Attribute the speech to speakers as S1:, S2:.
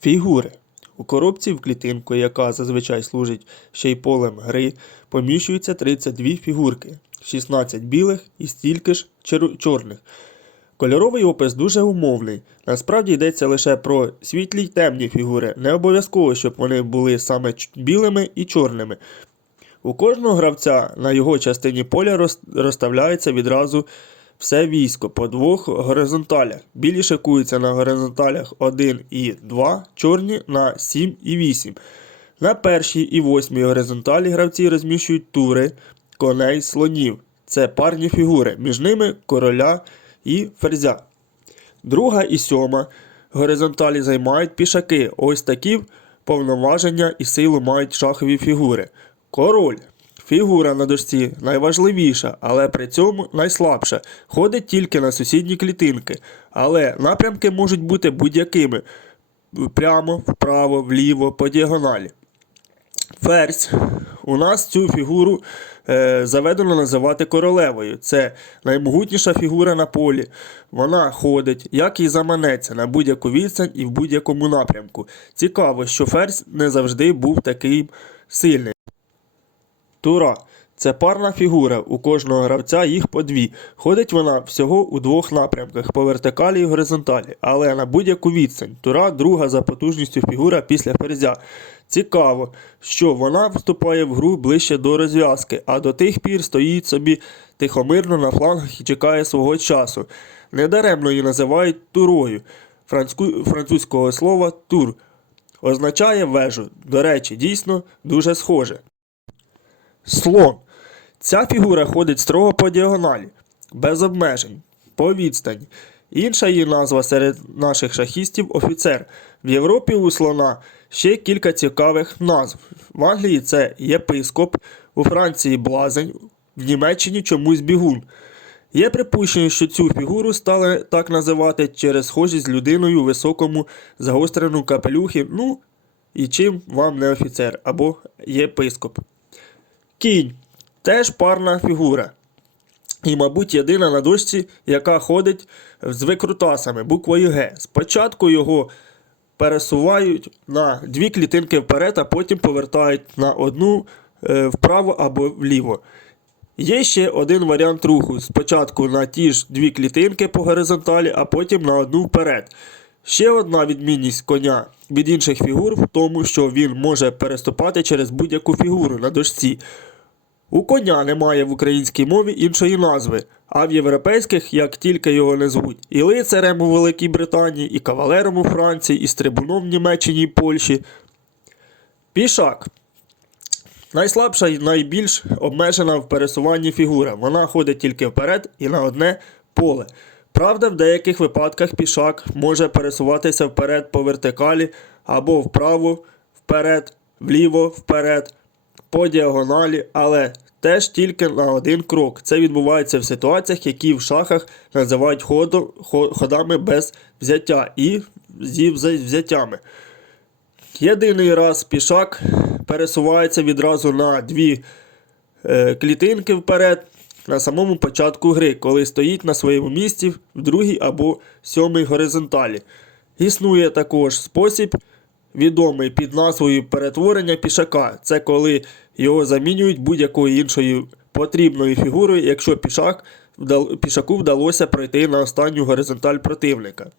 S1: Фігури. У коробці в клітинку, яка зазвичай служить ще й полем гри, поміщуються 32 фігурки, 16 білих і стільки ж чорних. Кольоровий опис дуже умовний. Насправді йдеться лише про світлі й темні фігури. Не обов'язково, щоб вони були саме білими і чорними. У кожного гравця на його частині поля роз- розставляється відразу все військо по двох горизонталях. Білі шикуються на горизонталях 1 і 2, чорні на 7 і 8. На першій і восьмій горизонталі гравці розміщують тури, коней, слонів. Це парні фігури, між ними короля і ферзя. Друга і сьома горизонталі займають пішаки. Ось такі повноваження і силу мають шахові фігури. Король. Фігура на дошці найважливіша, але при цьому найслабша. Ходить тільки на сусідні клітинки. Але напрямки можуть бути будь-якими: прямо, вправо, вліво, по діагоналі. Ферзь. У нас цю фігуру е, заведено називати королевою. Це наймогутніша фігура на полі. Вона ходить, як і заманеться, на будь-яку відстань і в будь-якому напрямку. Цікаво, що ферзь не завжди був таким сильним. Тура. Це парна фігура, у кожного гравця їх по дві. Ходить вона всього у двох напрямках по вертикалі і горизонталі, але на будь-яку відстань. Тура друга за потужністю фігура після ферзя. Цікаво, що вона вступає в гру ближче до розв'язки, а до тих пір стоїть собі тихомирно на флангах і чекає свого часу. Недаремно її називають турою французьку- французького слова тур. Означає вежу. До речі, дійсно дуже схоже. Слон. Ця фігура ходить строго по діагоналі, без обмежень, по відстані. Інша її назва серед наших шахістів офіцер. В Європі у слона ще кілька цікавих назв. В Англії це єпископ, у Франції блазень, в Німеччині чомусь бігун. Є припущення, що цю фігуру стали так називати через схожість з людиною у високому загостреному капелюхі, ну і чим вам не офіцер або єпископ. Кінь теж парна фігура. І, мабуть, єдина на дошці, яка ходить з викрутасами буквою Г. Спочатку його пересувають на дві клітинки вперед, а потім повертають на одну е, вправо або вліво. Є ще один варіант руху. Спочатку на ті ж дві клітинки по горизонталі, а потім на одну вперед. Ще одна відмінність коня від інших фігур в тому, що він може переступати через будь-яку фігуру на дошці. У коня немає в українській мові іншої назви, а в європейських, як тільки його не звуть, і лицарем у Великій Британії, і кавалером у Франції, і стрибуном в Німеччині і Польщі. Пішак. Найслабша і найбільш обмежена в пересуванні фігура. Вона ходить тільки вперед і на одне поле. Правда, в деяких випадках пішак може пересуватися вперед по вертикалі або вправо, вперед, вліво, вперед, по діагоналі, але теж тільки на один крок. Це відбувається в ситуаціях, які в шахах називають ходу, ходами без взяття і зі взяттями. Єдиний раз пішак пересувається відразу на дві е, клітинки вперед на самому початку гри, коли стоїть на своєму місці в другій або сьомій горизонталі. Існує також спосіб, відомий під назвою перетворення пішака. Це коли його замінюють будь-якою іншою потрібною фігурою, якщо пішак, пішаку вдалося пройти на останню горизонталь противника.